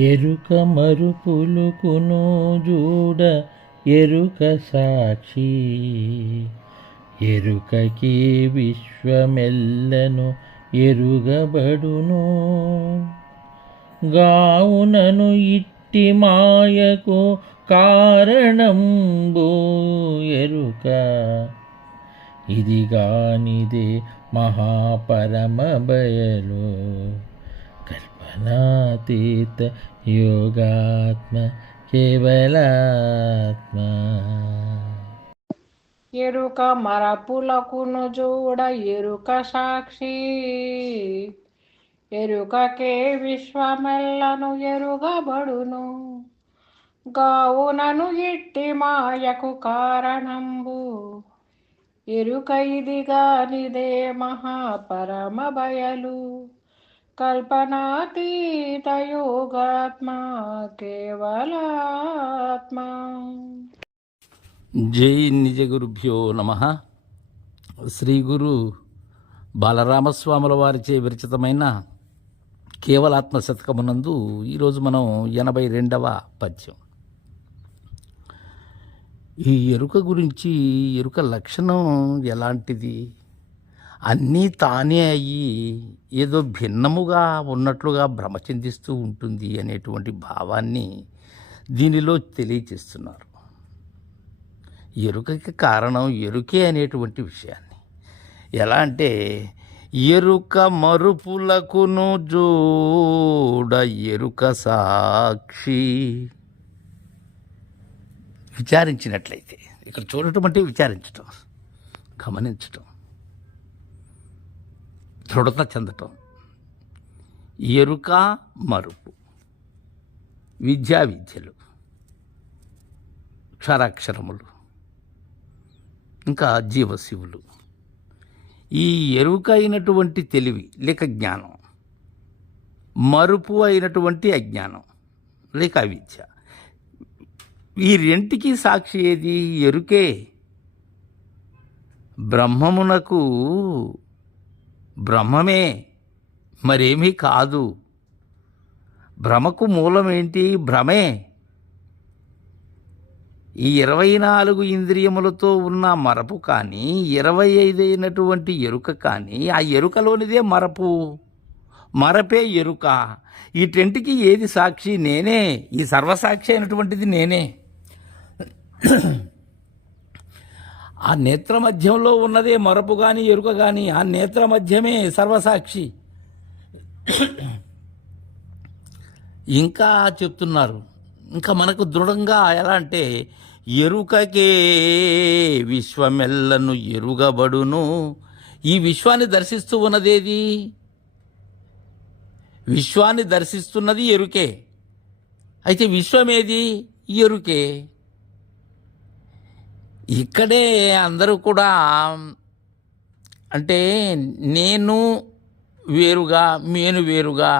ఎరుక మరుపులుకును జూడ ఎరుక సాక్షి ఎరుకకి విశ్వమెల్లను ఎరుగబడును గావునను ఇట్టి మాయకు కారణంబు ఎరుక ఇదిగానిదే మహాపరమ బయలు కల్పనాతీత యోగాత్మ కేవలాత్మ. ఎరుక మరపులకును జూడ ఎరుక సాక్షి ఎరుకకే విశ్వమెల్లను ఎరుగబడును గావునను ఇట్టి మాయకు కారణంబు ఎరుక ఇదిగానిదే మహాపరమ బయలు కల్పనాతీత యోగాత్మ కేవలాత్మ. జై నిజ గురుభ్యో నమః. శ్రీ గురు బాలరామస్వాముల వారిచే విరచితమైన కేవలాత్మ శతకమునందు ఈరోజు మనం 82వ పద్యం. ఈ ఎరుక గురించి, ఎరుక లక్షణం ఎలాంటిది, అన్నీ తానే అయ్యి ఏదో భిన్నముగా ఉన్నట్లుగా భ్రమ చెందిస్తూ ఉంటుంది అనేటువంటి భావాన్ని దీనిలో తెలియచేస్తున్నారు. ఎరుకకి కారణం ఎరుకే అనేటువంటి విషయాన్ని ఎలా అంటే, ఎరుక మరుపులకును జోడ ఎరుక సాక్షి. విచారించినట్లయితే ఇక్కడ చూడటం అంటే విచారించటం, గమనించటం, దృఢత చెందటం. ఎరుక మరుపు, విద్యలు, క్షరాక్షరములు, ఇంకా జీవశివులు. ఈ ఎరుక అయినటువంటి తెలివి లేక జ్ఞానం, మరుపు అయినటువంటి అజ్ఞానం లేక అవిద్య, ఈ రెంటికి సాక్షి ఏది? ఎరుకే. బ్రహ్మమునకు బ్రహ్మమే, మరేమీ కాదు. భ్రమకు మూలమేంటి? భ్రమే. ఈ 24 ఇంద్రియములతో ఉన్న మరపు కానీ, 25 అయినటువంటి ఎరుక కానీ, ఆ ఎరుకలోనిదే మరపు, మరపే ఎరుక. ఈ టెంటికి ఏది సాక్షి? నేనే. ఈ సర్వసాక్షి అయినటువంటిది నేనే. ఆ నేత్ర మధ్యంలో ఉన్నదే మరపు కానీ ఎరుక కానీ, ఆ నేత్ర మధ్యమే సర్వసాక్షి. ఇంకా చెప్తున్నారు, ఇంకా మనకు దృఢంగా ఎలా అంటే, ఎరుకకే విశ్వమెల్లను ఎరుగబడును. ఈ విశ్వాన్ని దర్శిస్తూ ఉన్నదేది? విశ్వాన్ని దర్శిస్తున్నది ఎరుకే. అయితే విశ్వమేది? ఎరుకే. ఇక్కడే అందరూ కూడా అంటే నేను వేరుగా, మేను వేరుగా,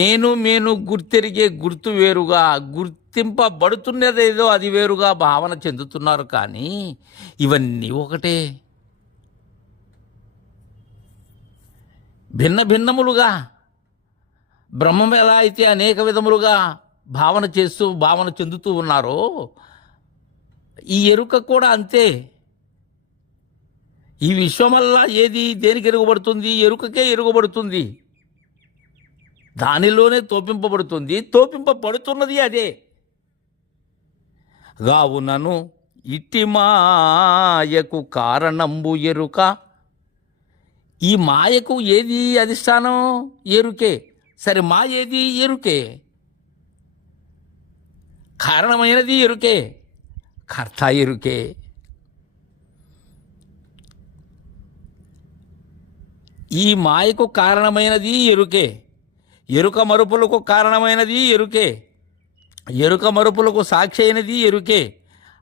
నేను మేను గుర్తెరిగే గుర్తు వేరుగా, గుర్తింపబడుతున్నదేదో అది వేరుగా భావన చెందుతున్నారు. కానీ ఇవన్నీ ఒకటే, భిన్న భిన్నములుగా. బ్రహ్మం ఎలా అయితే అనేక విధములుగా భావన చెందుతూ ఉన్నారో, ఈ ఎరుక కూడా అంతే. ఈ విశ్వమల్లా ఏది దేనికి ఎరుగబడుతుంది? ఎరుకకే ఎరుగబడుతుంది. దానిలోనే తోపింపబడుతుంది, తోపింపబడుతున్నది అదే. గావునను ఇట్టి మాయకు కారణంబు ఎరుక. ఈ మాయకు ఏది అధిష్టానం? ఎరుకే. సరే, మాయ ఏది? ఎరుకే. కారణమైనది ఎరుకే, కర్త ఎరుకే. ఈ మాయకు కారణమైనది ఎరుకే. ఎరుక మరుపులకు కారణమైనది ఎరుకే. ఎరుక మరుపులకు సాక్షి అయినది ఎరుకే.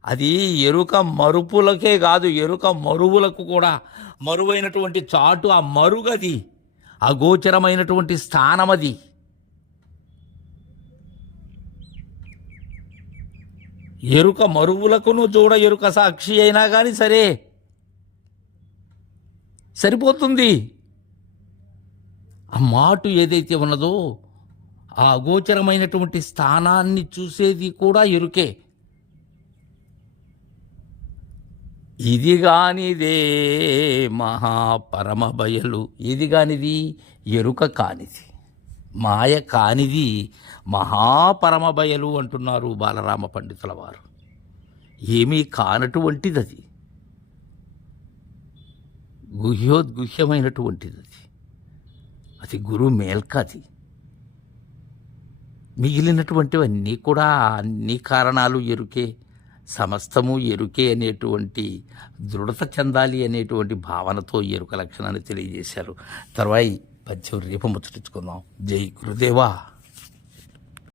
అది ఎరుక మరుపులకే కాదు, ఎరుక మరువులకు కూడా. మరువైనటువంటి చాటు, ఆ మరుగది, అగోచరమైనటువంటి స్థానమది. ఎరుక మరువులకును చూడ ఎరుక సాక్షి అయినా కానీ సరే సరిపోతుంది. ఆ మాటు ఏదైతే ఉన్నదో, ఆ అగోచరమైనటువంటి స్థానాన్ని చూసేది కూడా ఎరుకే. ఇది గానిదే మహాపరమ బయలు. ఇది గానిది ఎరుక కానిది, మాయ కానిది మహాపరమ బయలు అంటున్నారు బాలరామ పండితుల వారు. ఏమీ కానటువంటిది అది, గుహ్యోద్గుహ్యమైనటువంటిది అది. అది గురు మేల్కది. మిగిలినటువంటివన్నీ కూడా అన్ని కారణాలు ఎరుకే, సమస్తము ఎరుకే అనేటువంటి దృఢత చెందాలి అనేటువంటి భావనతో ఎరుక లక్షణాన్ని తెలియజేశారు. తర్వాయి పద్యం రేపు ముచ్చటించుకుందాం. జై గురుదేవా.